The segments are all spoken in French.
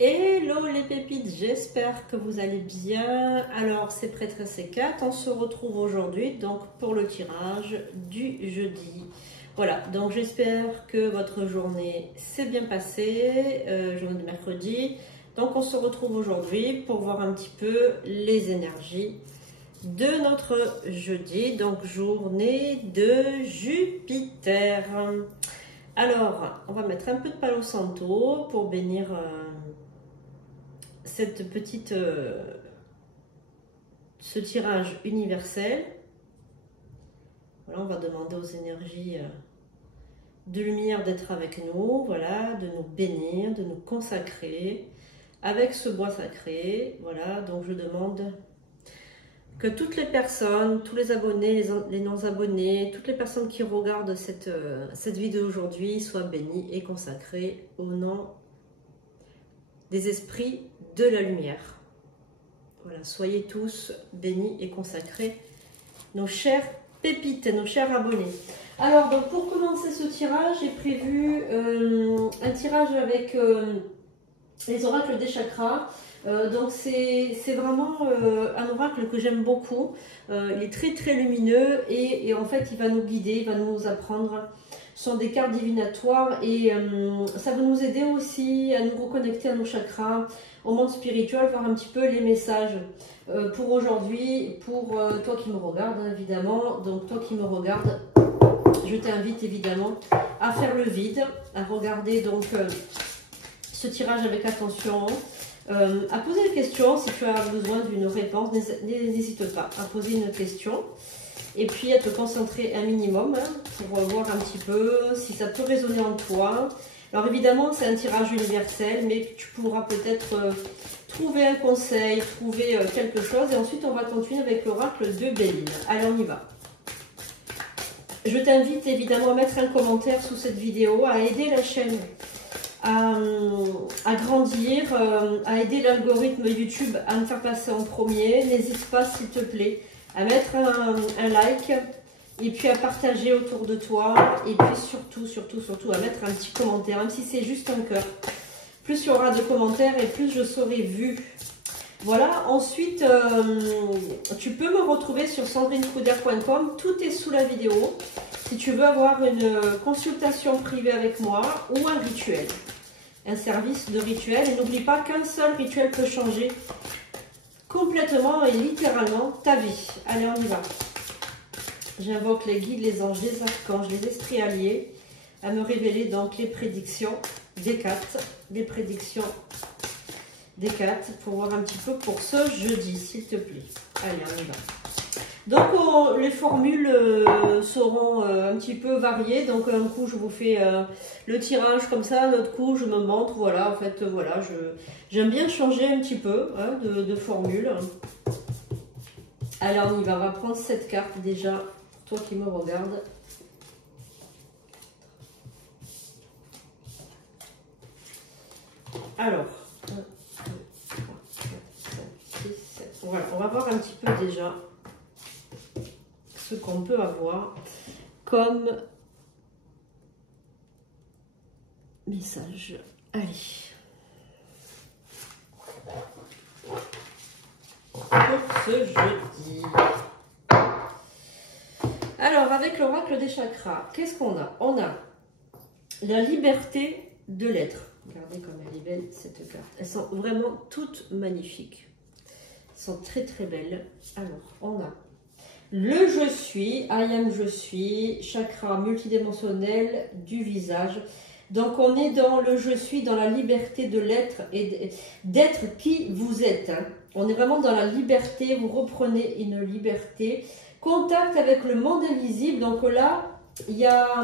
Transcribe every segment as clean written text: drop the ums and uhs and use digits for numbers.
Hello les pépites, j'espère que vous allez bien. Alors c'est Prêtresse C4, on se retrouve aujourd'hui donc pour le tirage du jeudi. Voilà, donc j'espère que votre journée s'est bien passée, journée de mercredi. Donc on se retrouve aujourd'hui pour voir un petit peu les énergies de notre jeudi, donc journée de Jupiter. Alors, on va mettre un peu de Palo Santo pour bénir cette petite, ce tirage universel. Voilà, on va demander aux énergies de lumière d'être avec nous, voilà, de nous bénir, de nous consacrer avec ce bois sacré. Voilà, donc je demande que toutes les personnes, tous les abonnés, les non-abonnés, toutes les personnes qui regardent cette vidéo aujourd'hui soient bénies et consacrées au nom des esprits de la lumière. Voilà, soyez tous bénis et consacrés, nos chers pépites, nos chers abonnés. Alors, donc pour commencer ce tirage, j'ai prévu un tirage avec les oracles des chakras. Donc c'est vraiment un oracle que j'aime beaucoup. Il est très très lumineux et en fait il va nous guider, il va nous apprendre. Ce sont des cartes divinatoires et ça va nous aider aussi à nous reconnecter à nos chakras, au monde spirituel, voir un petit peu les messages pour aujourd'hui, pour toi qui me regardes évidemment. Donc toi qui me regardes, je t'invite évidemment à faire le vide, à regarder donc ce tirage avec attention. À poser une question, si tu as besoin d'une réponse, n'hésite pas à poser une question et puis à te concentrer un minimum pour voir un petit peu si ça peut résonner en toi. Alors évidemment c'est un tirage universel, mais tu pourras peut-être trouver un conseil, trouver quelque chose et ensuite on va continuer avec l'oracle de Béline. Allez, on y va. Je t'invite évidemment à mettre un commentaire sous cette vidéo, à aider la chaîne à grandir, à aider l'algorithme YouTube à me faire passer en premier. N'hésite pas s'il te plaît à mettre un like et puis à partager autour de toi et puis surtout à mettre un petit commentaire, même si c'est juste un cœur. Plus il y aura de commentaires et plus je serai vue. Voilà, ensuite tu peux me retrouver sur sandrinecouder.com, tout est sous la vidéo. Si tu veux avoir une consultation privée avec moi ou un rituel, un service de rituel. Et n'oublie pas qu'un seul rituel peut changer complètement et littéralement ta vie. Allez, on y va. J'invoque les guides, les anges, les archanges, les esprits alliés à me révéler donc les prédictions des cartes, les prédictions des cartes pour voir un petit peu pour ce jeudi, s'il te plaît. Allez, on y va. Donc les formules seront un petit peu variées. Donc un coup je vous fais le tirage comme ça, un autre coup je me montre. Voilà, en fait voilà, j'aime bien changer un petit peu de formule. Alors on y va, on va prendre cette carte déjà, toi qui me regardes. Alors, 1, 2, 3, 4, 5, 6, 7. Voilà, on va voir un petit peu déjà ce qu'on peut avoir comme message. Allez. Pour ce jeudi. Alors, avec l'oracle des chakras, qu'est-ce qu'on a? On a la liberté de l'être. Regardez comme elle est belle, cette carte. Elles sont vraiment toutes magnifiques. Elles sont très très belles. Alors, on a le je suis, I am je suis, chakra multidimensionnel du visage. Donc on est dans le je suis, dans la liberté de l'être et d'être qui vous êtes. On est vraiment dans la liberté, vous reprenez une liberté. Contact avec le monde invisible. Donc là, il y a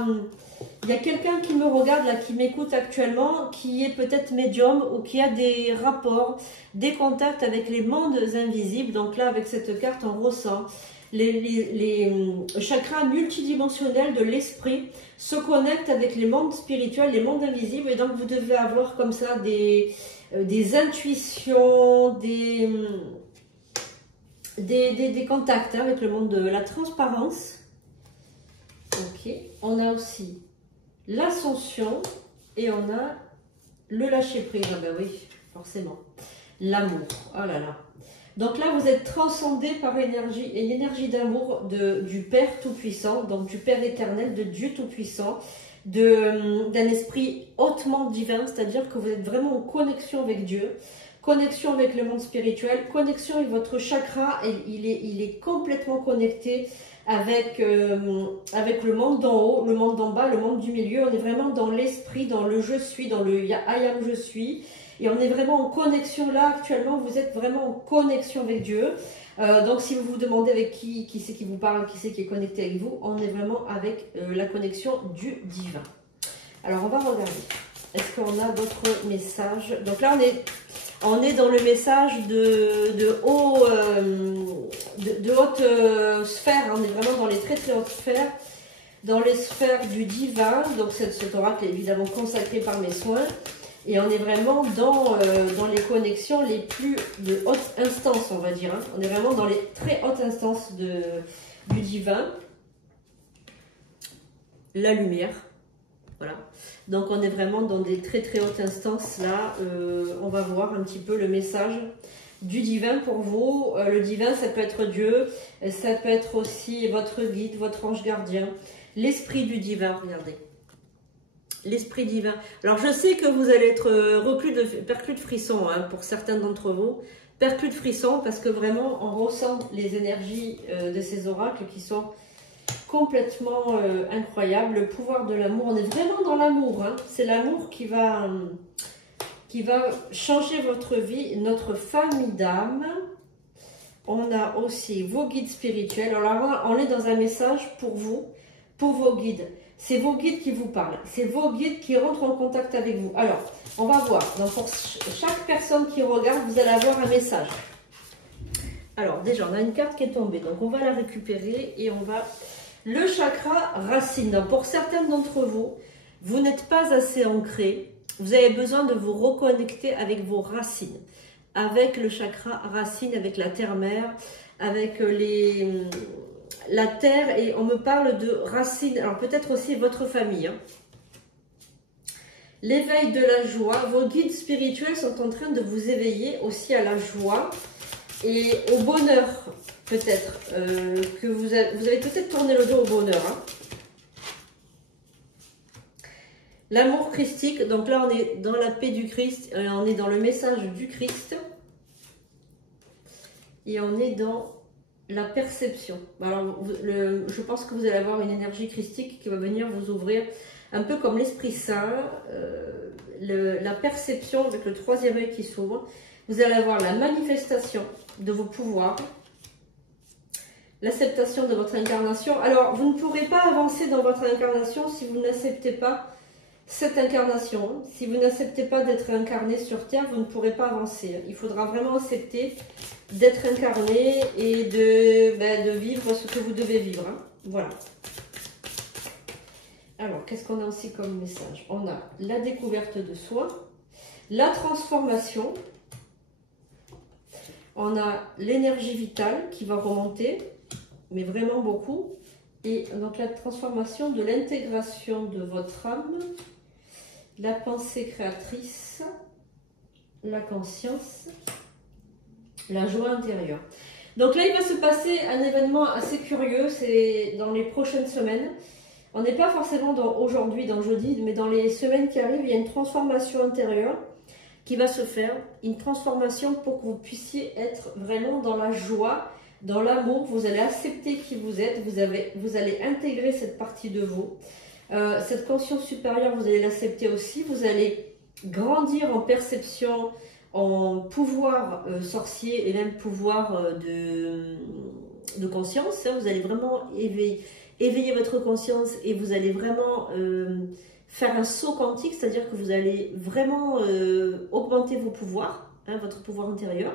quelqu'un qui me regarde, là, qui m'écoute actuellement, qui est peut-être médium ou qui a des rapports, des contacts avec les mondes invisibles. Donc là, avec cette carte, on ressent les chakras multidimensionnels de l'esprit se connectent avec les mondes spirituels, les mondes invisibles, et donc vous devez avoir comme ça des intuitions, des contacts avec le monde de la transparence. Ok, on a aussi l'ascension et on a le lâcher prise. Ah ben oui, forcément. L'amour, oh là là. Donc là, vous êtes transcendé par une énergie d'amour du Père Tout-Puissant, donc du Père éternel, de Dieu Tout-Puissant, d'un esprit hautement divin, c'est-à-dire que vous êtes vraiment en connexion avec Dieu, connexion avec le monde spirituel, connexion avec votre chakra, et il est complètement connecté avec le monde d'en haut, le monde d'en bas, le monde du milieu. On est vraiment dans l'esprit, dans le je suis, dans le I am je suis. Et on est vraiment en connexion là actuellement, vous êtes vraiment en connexion avec Dieu. Donc si vous vous demandez avec qui c'est qui vous parle, qui c'est qui est connecté avec vous, on est vraiment avec la connexion du divin. Alors on va regarder, est-ce qu'on a d'autres messages? Donc là on est dans le message de haute sphère, on est vraiment dans les très très hautes sphères, dans les sphères du divin. Donc cet oracle est évidemment consacré par mes soins. Et on est vraiment dans les connexions les plus de haute instance, on va dire. Hein. On est vraiment dans les très hautes instances du divin. La lumière. Voilà. Donc on est vraiment dans des très très hautes instances. Là, on va voir un petit peu le message du divin pour vous. Le divin, ça peut être Dieu. Ça peut être aussi votre guide, votre ange gardien. L'esprit du divin, regardez. L'esprit divin. Alors je sais que vous allez être perclus de frissons hein, pour certains d'entre vous. Perclus de frissons parce que vraiment on ressent les énergies de ces oracles qui sont complètement incroyables. Le pouvoir de l'amour, on est vraiment dans l'amour. Hein. C'est l'amour qui va changer votre vie, notre famille d'âme. On a aussi vos guides spirituels. Alors là, on est dans un message pour vous, pour vos guides. C'est vos guides qui vous parlent. C'est vos guides qui rentrent en contact avec vous. Alors, on va voir. Donc, pour chaque personne qui regarde, vous allez avoir un message. Alors, déjà, on a une carte qui est tombée. Donc, on va la récupérer et on va... Le chakra racine. Donc, pour certains d'entre vous, vous n'êtes pas assez ancré. Vous avez besoin de vous reconnecter avec vos racines. Avec le chakra racine, avec la terre-mère, avec la terre, et on me parle de racines, alors peut-être aussi votre famille. Hein. L'éveil de la joie, vos guides spirituels sont en train de vous éveiller aussi à la joie et au bonheur, peut-être, que vous avez peut-être tourné le dos au bonheur. Hein. L'amour christique, donc là on est dans la paix du Christ, on est dans le message du Christ, et on est dans la perception. Alors, je pense que vous allez avoir une énergie christique qui va venir vous ouvrir, un peu comme l'Esprit Saint, la perception avec le troisième œil qui s'ouvre. Vous allez avoir la manifestation de vos pouvoirs, l'acceptation de votre incarnation. Alors, vous ne pourrez pas avancer dans votre incarnation si vous n'acceptez pas cette incarnation. Si vous n'acceptez pas d'être incarné sur Terre, vous ne pourrez pas avancer. Il faudra vraiment accepter d'être incarné et de vivre ce que vous devez vivre. Hein. Voilà. Alors, qu'est-ce qu'on a aussi comme message? On a la découverte de soi, la transformation, on a l'énergie vitale qui va remonter, mais vraiment beaucoup. Et donc la transformation de l'intégration de votre âme, la pensée créatrice, la conscience, la joie intérieure. Donc là, il va se passer un événement assez curieux, c'est dans les prochaines semaines. On n'est pas forcément dans aujourd'hui, dans jeudi, mais dans les semaines qui arrivent, il y a une transformation intérieure qui va se faire. Une transformation pour que vous puissiez être vraiment dans la joie, dans l'amour. Vous allez accepter qui vous êtes, vous allez intégrer cette partie de vous. Cette conscience supérieure, vous allez l'accepter aussi. Vous allez grandir en perception, en pouvoir sorcier et même pouvoir de conscience. Vous allez vraiment éveiller votre conscience et vous allez vraiment faire un saut quantique, c'est-à-dire que vous allez vraiment augmenter vos pouvoirs, hein, votre pouvoir intérieur.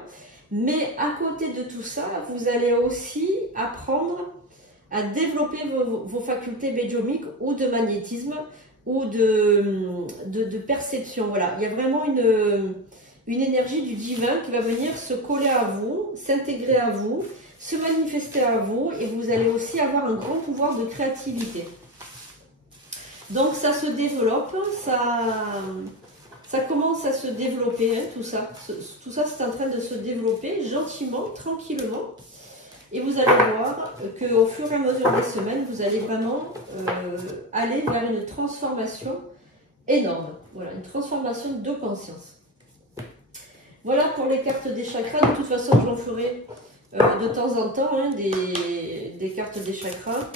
Mais à côté de tout ça, vous allez aussi apprendre à développer vos facultés médiumiques ou de magnétisme ou de perception. Voilà, il y a vraiment une énergie du divin qui va venir se coller à vous, s'intégrer à vous, se manifester à vous, et vous allez aussi avoir un grand pouvoir de créativité. Donc ça se développe, Ça commence à se développer, hein, tout ça. Tout ça, c'est en train de se développer gentiment, tranquillement. Et vous allez voir qu'au fur et à mesure des semaines, vous allez vraiment aller vers une transformation énorme. Voilà, une transformation de conscience. Voilà pour les cartes des chakras. De toute façon, j'en ferai de temps en temps hein, des cartes des chakras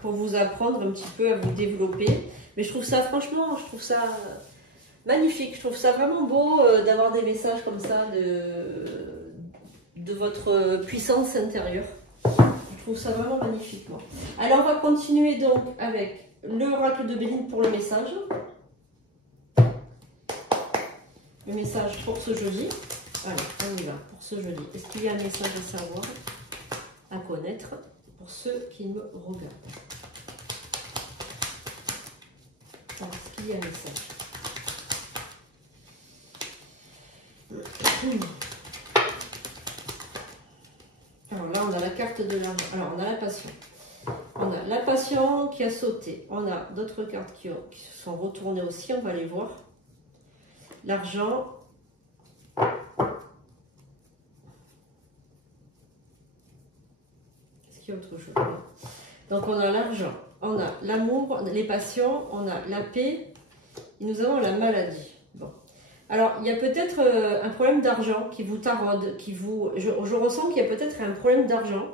pour vous apprendre un petit peu à vous développer. Mais je trouve ça, franchement, je trouve ça magnifique. Je trouve ça vraiment beau d'avoir des messages comme ça de votre puissance intérieure. Je trouve ça vraiment magnifique, moi. Alors, on va continuer donc avec l'oracle de Béline pour le message. Le message pour ce jeudi. Allez, on y va pour ce jeudi. Est-ce qu'il y a un message à savoir, à connaître pour ceux qui me regardent? Est-ce qu'il y a un message? Alors là, on a la carte de l'argent. Alors, on a la passion. On a la passion qui a sauté. On a d'autres cartes qui se sont retournées aussi. On va les voir. L'argent. Est-ce qu'il y a autre chose? Donc, on a l'argent. On a l'amour, les passions. On a la paix. Et nous avons la maladie. Bon. Alors, il y a peut-être un problème d'argent qui vous taraude, je ressens qu'il y a peut-être un problème d'argent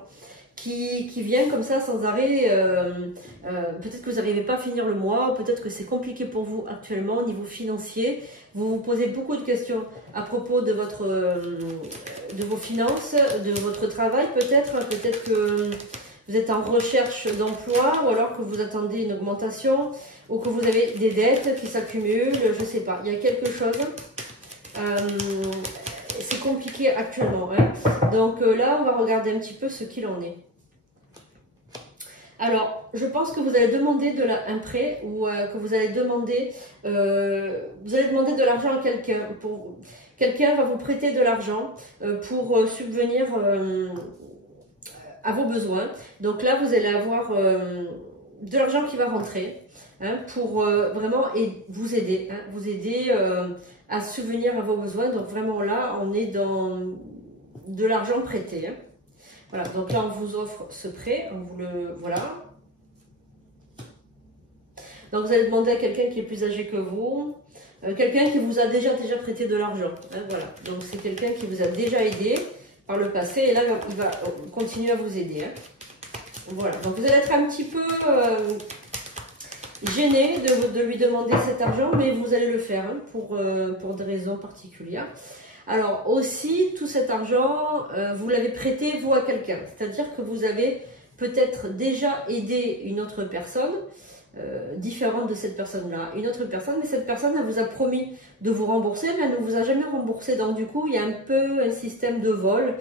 qui vient comme ça sans arrêt. Peut-être que vous n'arrivez pas à finir le mois, peut-être que c'est compliqué pour vous actuellement au niveau financier. Vous vous posez beaucoup de questions à propos de vos finances, de votre travail peut-être que vous êtes en recherche d'emploi ou alors que vous attendez une augmentation ou que vous avez des dettes qui s'accumulent, je ne sais pas. Il y a quelque chose. C'est compliqué actuellement. Hein. Donc là, on va regarder un petit peu ce qu'il en est. Alors, je pense que vous allez demander un prêt ou que vous allez demander de l'argent à quelqu'un. Quelqu'un va vous prêter de l'argent pour subvenir à vos besoins. Donc là, vous allez avoir de l'argent qui va rentrer hein, pour vraiment vous aider. Hein, vous aider à subvenir à vos besoins. Donc vraiment là, on est dans de l'argent prêté. Hein. Voilà, donc là, on vous offre ce prêt. On vous voilà. Donc vous allez demander à quelqu'un qui est plus âgé que vous. Quelqu'un qui vous a déjà prêté de l'argent. Hein, voilà, donc c'est quelqu'un qui vous a déjà aidé par le passé. Et là, il va continuer à vous aider. Hein. Voilà, donc vous allez être un petit peu gêné de lui demander cet argent, mais vous allez le faire hein, pour des raisons particulières. Alors aussi, tout cet argent, vous l'avez prêté vous à quelqu'un, c'est-à-dire que vous avez peut-être déjà aidé une autre personne, différente de cette personne-là, une autre personne, mais cette personne, elle vous a promis de vous rembourser, mais elle ne vous a jamais remboursé, donc du coup, il y a un peu un système de vol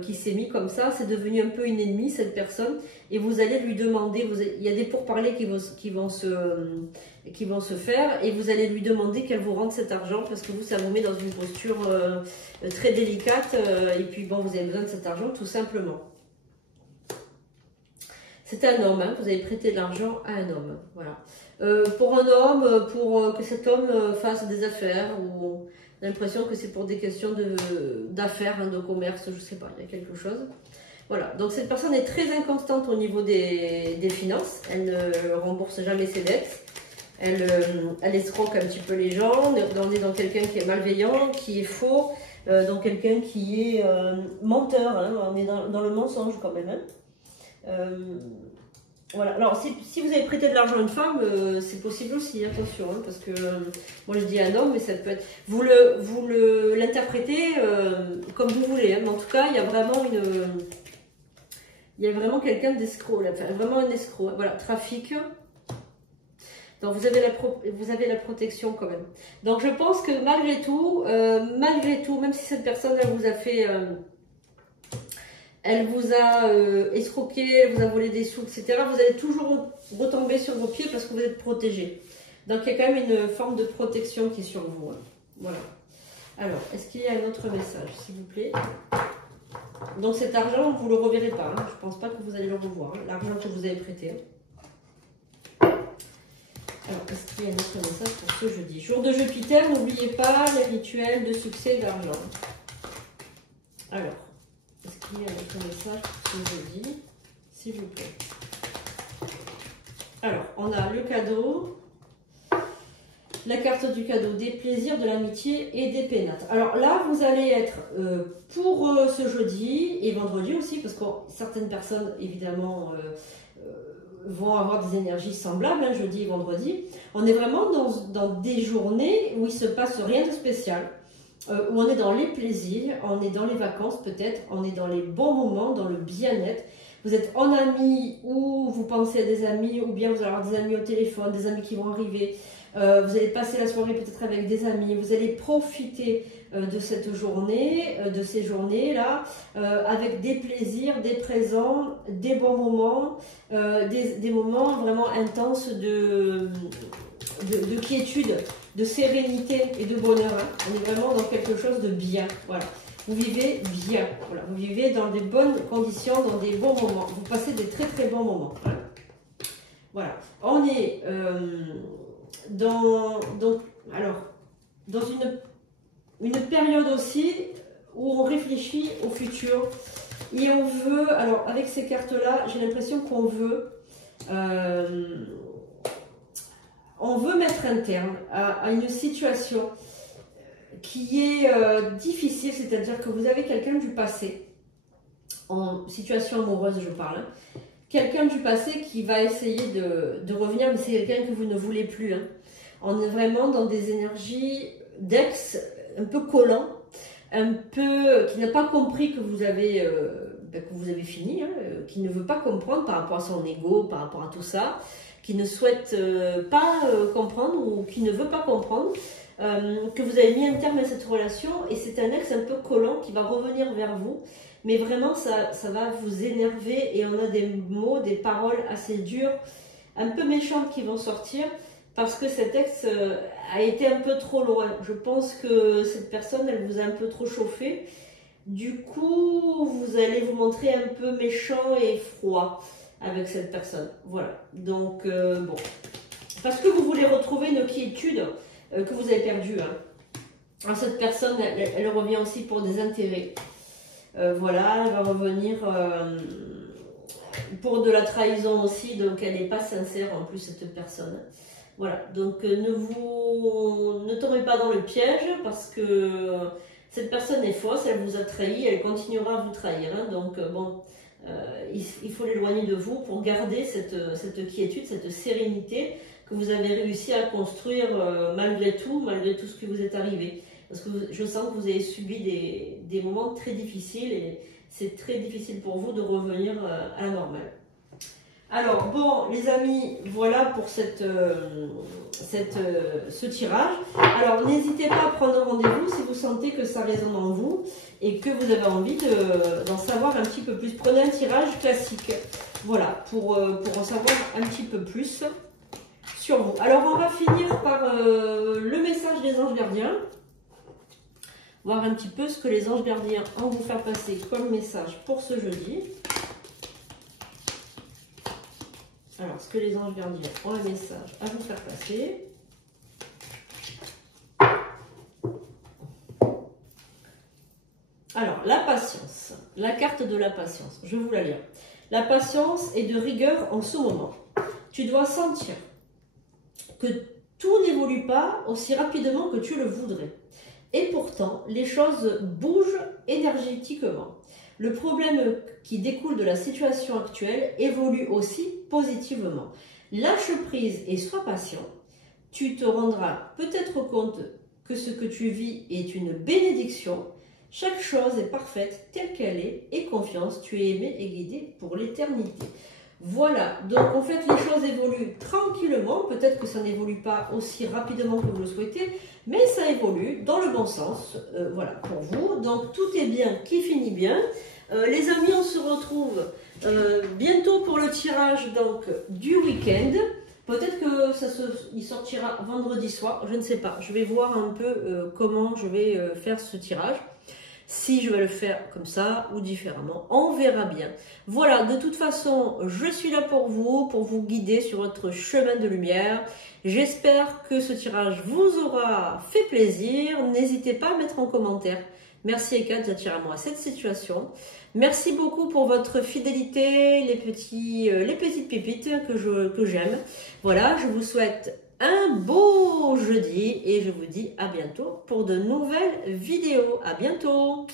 qui s'est mis comme ça, c'est devenu un peu une ennemie, cette personne, et vous allez lui demander, il y a des pourparlers qui vont se faire, et vous allez lui demander qu'elle vous rende cet argent, parce que vous, ça vous met dans une posture très délicate, et puis bon, vous avez besoin de cet argent, tout simplement. C'est un homme, hein, vous avez prêté de l'argent à un homme, voilà. Pour un homme, pour que cet homme fasse des affaires, ou on a l'impression que c'est pour des questions d'affaires, hein, de commerce, je sais pas, il y a quelque chose. Voilà, donc cette personne est très inconstante au niveau des finances, elle ne rembourse jamais ses dettes, elle escroque un petit peu les gens, on est dans quelqu'un qui est malveillant, qui est faux, dans quelqu'un qui est menteur, hein, on est dans le mensonge quand même. Hein. Voilà, alors si vous avez prêté de l'argent à une femme, c'est possible aussi, attention, hein, parce que moi je dis un homme, mais ça peut être. Vous l'interprétez comme vous voulez, hein, mais en tout cas, il y a vraiment quelqu'un d'escroc, enfin, vraiment un escroc, hein, voilà, trafic. Donc vous avez la protection quand même. Donc je pense que malgré tout, même si cette personne elle vous a fait. Elle vous a escroqué, elle vous a volé des sous, etc. Vous allez toujours retomber sur vos pieds parce que vous êtes protégé. Donc il y a quand même une forme de protection qui est sur vous. Hein. Voilà. Alors, est-ce qu'il y a un autre message, s'il vous plaît? Donc cet argent, vous ne le reverrez pas. Hein. Je ne pense pas que vous allez le revoir. Hein. L'argent que vous avez prêté. Alors, est-ce qu'il y a un autre message pour ce jeudi? Jour de Jupiter, n'oubliez pas les rituels de succès et d'argent. Alors, est-ce qu'il y a un autre message pour ce jeudi? S'il vous plaît. Alors, on a le cadeau, la carte du cadeau, des plaisirs, de l'amitié et des pénates. Alors là, vous allez être pour ce jeudi et vendredi aussi, parce que certaines personnes, évidemment, vont avoir des énergies semblables, hein, jeudi et vendredi. On est vraiment dans des journées où il ne se passe rien de spécial, où on est dans les plaisirs, on est dans les vacances peut-être, on est dans les bons moments, dans le bien-être. Vous êtes en amis ou vous pensez à des amis, ou bien vous allez avoir des amis au téléphone, des amis qui vont arriver. Vous allez passer la soirée peut-être avec des amis, vous allez profiter de cette journée, de ces journées-là, avec des plaisirs, des présents, des bons moments, des moments vraiment intenses de quiétude, de sérénité et de bonheur. Hein. On est vraiment dans quelque chose de bien. Voilà. Vous vivez bien. Voilà. Vous vivez dans des bonnes conditions, dans des bons moments. Vous passez des très très bons moments. Voilà. On est dans une période aussi où on réfléchit au futur et on veut, alors avec ces cartes là j'ai l'impression qu'on veut mettre un terme à une situation qui est difficile, c'est-à-dire que vous avez quelqu'un du passé, en situation amoureuse je parle, hein, quelqu'un du passé qui va essayer de revenir, mais c'est quelqu'un que vous ne voulez plus. Hein. On est vraiment dans des énergies d'ex, un peu collant, un peu qui n'a pas compris que vous avez fini, hein, qui ne veut pas comprendre par rapport à son ego, par rapport à tout ça, qui ne souhaite pas comprendre ou qui ne veut pas comprendre que vous avez mis un terme à cette relation, et c'est un ex un peu collant qui va revenir vers vous. Mais vraiment, ça va vous énerver et on a des mots, des paroles assez dures, un peu méchantes qui vont sortir parce que cet ex a été un peu trop loin. Je pense que cette personne, elle vous a un peu trop chauffé. Du coup, vous allez vous montrer un peu méchant et froid avec cette personne. Voilà. Donc, bon. Parce que vous voulez retrouver une quiétude que vous avez perdue. Hein. Alors, cette personne, elle revient aussi pour des intérêts. Voilà, elle va revenir pour de la trahison aussi, donc elle n'est pas sincère en plus cette personne. Voilà, donc ne tombez pas dans le piège parce que cette personne est fausse, elle vous a trahi, elle continuera à vous trahir. Hein, donc bon, il faut l'éloigner de vous pour garder cette quiétude, cette sérénité que vous avez réussi à construire malgré tout ce qui vous est arrivé. Parce que je sens que vous avez subi des moments très difficiles et c'est très difficile pour vous de revenir à la normale. Alors, bon, les amis, voilà pour ce tirage. Alors, n'hésitez pas à prendre rendez-vous si vous sentez que ça résonne en vous et que vous avez envie d'en savoir un petit peu plus. Prenez un tirage classique, voilà, pour en savoir un petit peu plus sur vous. Alors, on va finir par le message des anges gardiens. Voir un petit peu ce que les anges gardiens vont vous faire passer comme message pour ce jeudi. Alors, ce que les anges gardiens ont un message à vous faire passer. Alors, la patience. La carte de la patience. Je vais vous la lire. La patience est de rigueur en ce moment. Tu dois sentir que tout n'évolue pas aussi rapidement que tu le voudrais. Et pourtant, les choses bougent énergétiquement. Le problème qui découle de la situation actuelle évolue aussi positivement. Lâche prise et sois patient. Tu te rendras peut-être compte que ce que tu vis est une bénédiction. Chaque chose est parfaite telle qu'elle est et confiance, tu es aimé et guidé pour l'éternité. Voilà, donc en fait les choses évoluent tranquillement, peut-être que ça n'évolue pas aussi rapidement que vous le souhaitez, mais ça évolue dans le bon sens, voilà, pour vous. Donc tout est bien qui finit bien. Les amis, on se retrouve bientôt pour le tirage donc, du week-end. Peut-être que il sortira vendredi soir, je ne sais pas. Je vais voir un peu comment je vais faire ce tirage. si je vais le faire comme ça ou différemment. On verra bien. Voilà, de toute façon, je suis là pour vous guider sur votre chemin de lumière. J'espère que ce tirage vous aura fait plaisir. N'hésitez pas à mettre en commentaire. Merci Eka d'attirer à moi cette situation. Merci beaucoup pour votre fidélité, les petites pépites que j'aime. Voilà, je vous souhaite un beau jeudi et je vous dis à bientôt pour de nouvelles vidéos. À bientôt!